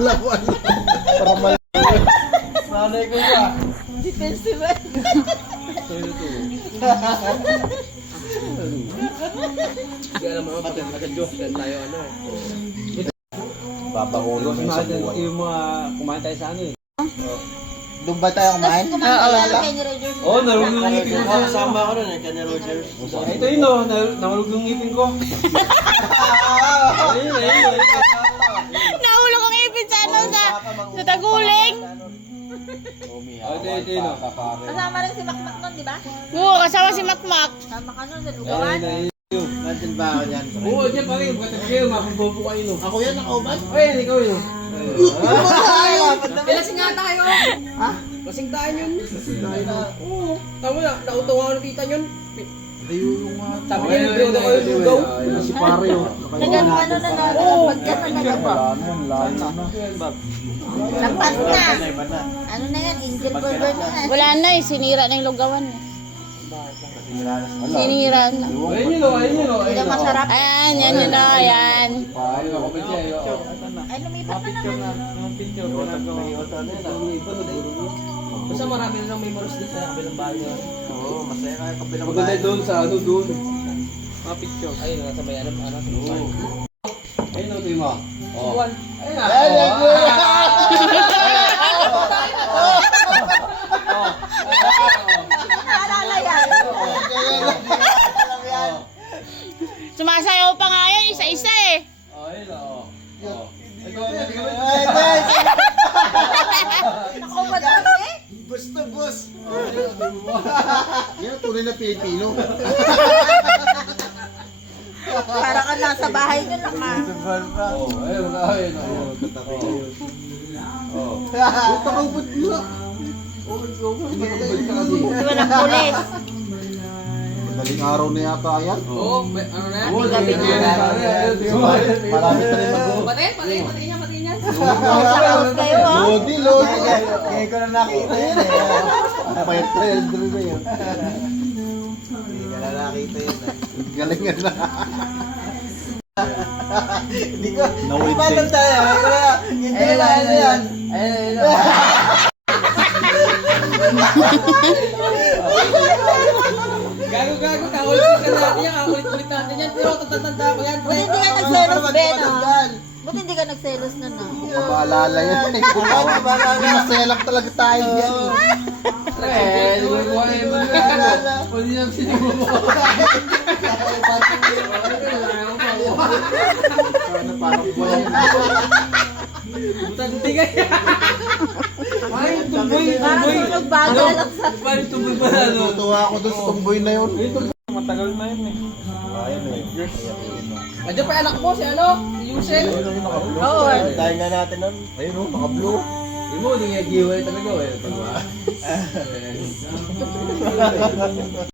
Lawan. Para mal... Nanay ko ba? Defensive. Hindi alam mo, pati-joke din tayo ano eh. Babakulong na sa buhay. Yung mga kumain tayo sa ano eh. Doon ba tayo kumain? Kay ni Rogers. Oo, nahulog yung ngipin ko. Kasama ko nun eh, kanya Rogers. Ito yun o, nahulog yung ngipin ko. Ayun. Naulog ang ipin sa ano sa taguling. Ito yun o. Kasama rin si Makmak nun, di ba? Oo, kasama si Makmak. Kasama ka nun sa lugawan. Nandun ba ako dyan? Oo, dyan pa rin. Bukat kayo, makubobo kayo no. Ako yan, nakauban? Ayun, ikaw yun. Lasing nga tayo. Lasing tayo yun. Oo. Tama na, nautunga ko nakita yun. Sabi niya, nagbiyo na kayo lugaw. Si pare yun. Nagano na na. Pagkat na nagapa. Lampas na. Ano na yan? Angel burger na yan. Wala na eh, sinira na yung lugawan. Sinira na. Ayun yun o, ayun yun o. Hindi na masarap. Ayan, yan yun na, ayan. Ayun ako ba dyan? Ay, lumipat na naman. Basta marami na lang memories din sa kabilang bahay. Oo, masaya ka kabilang Maganda doon sa ano doon. Mga picture. Ayun, nasa may ano sa lugar. Ayun o, ito mo. Oh. Ayun na. Naalala yan. Sumasayaw pa nga yan, isa-isa eh. Ayun o. Ikaw, Ako ba dati? Basta boss. Yan, tunay na Pilipino. Para ka nasa bahay nyo lang ah. Ayun, ayun. Takabot mo. Walang pulis. Madaling araw na yata yan. Oo, ano na? Gabi na. Marami pa rin mag-go. Pati niya. Nakaus kayo oh. Lodi. Ngayon ko na nakita yan eh. Fire trail din na yun. Hindi ka na nakita yun eh. Galingan na. Hindi ko. Nawid Paano din. tayo? Hindi na ano yan. Gago, kakulit natin yan, kakulit natin yan. Pero tatatanda ko yan. Buti hindi ka nagselos, Ben ah. Buti hindi ka nagselos na na. Maalala yan. Maselak talaga tayo yan. Di ko kuha yung mga ano. Pwede niyang sinigulo. Parang buwan. Butang tigay. Ay, tumboy. Parang sunog bagal lang sa... Parang tumboy pa na ano. Tutuwa ako doon sa tumboy na yun. Matagal na yun eh. Ayun eh. Andiyan pa yung anak mo, si ano? Si Yusel. Ayun ang naka-blue. Oo. Tayo na natin nun. Ayun o, naka-blue. Hindi mo, hindi niya giveaway talaga.